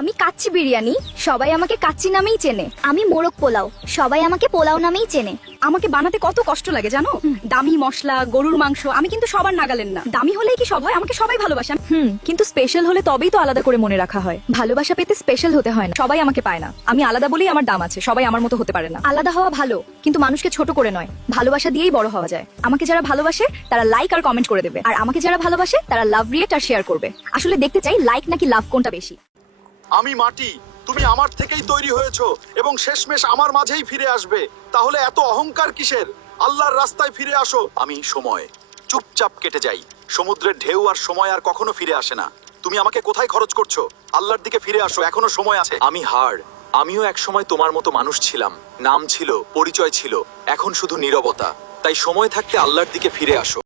আমি কাচ্চি বিরিয়ানি, সবাই আমাকে কাচ্চি নামেই চেনে। আমি মোরগ পোলাও, সবাই আমাকে পোলাও নামেই চেনে। আমাকে বানাতে কত কষ্ট লাগে জানো? দামি মশলা, গরুর মাংস, আমি কিন্তু সবার নাগালেন না। দামি হলেই কি সব হয়? আমাকে সবাই ভালোবাসে। কিন্তু স্পেশাল হলে তবেই তো আলাদা করে মনে রাখা হয়। ভালোবাসা পেতে স্পেশাল হতে হয় না। সবাই আমাকে পায় না। আমি আলাদা বলেই আমার দাম আছে। সবাই আমার মতো হতে পারে না। আলাদা হওয়া ভালো, কিন্তু মানুষকে ছোট করে নয়। ভালোবাসা দিয়েই বড় হওয়া যায়। আমাকে যারা ভালোবাসে তারা লাইক আর কমেন্ট করে দেবে, আর আমাকে যারা ভালোবাসে তারা লাভ রিয়েক্ট আর শেয়ার করবে। আসলে দেখতে চাই লাইক নাকি লাভ কোনটা বেশি। আমি মাটি, তুমি আমার থেকেই তৈরি হয়েছো এবং শেষমেশ আমার মাঝেই ফিরে আসবে। তাহলে এত অহংকার কিসের? আল্লাহর রাস্তায় ফিরে আসো। আমি সময়, চুপচাপ কেটে যাই। সমুদ্রের ঢেউ আর সময় আর কখনো ফিরে আসে না। তুমি আমাকে কোথায় খরচ করছো? আল্লাহর দিকে ফিরে আসো, এখনো সময় আছে। আমি হার, আমিও একসময় তোমার মতো মানুষ ছিলাম। নাম ছিল, পরিচয় ছিল, এখন শুধু নীরবতা। তাই সময় থাকতে আল্লাহর দিকে ফিরে আসো।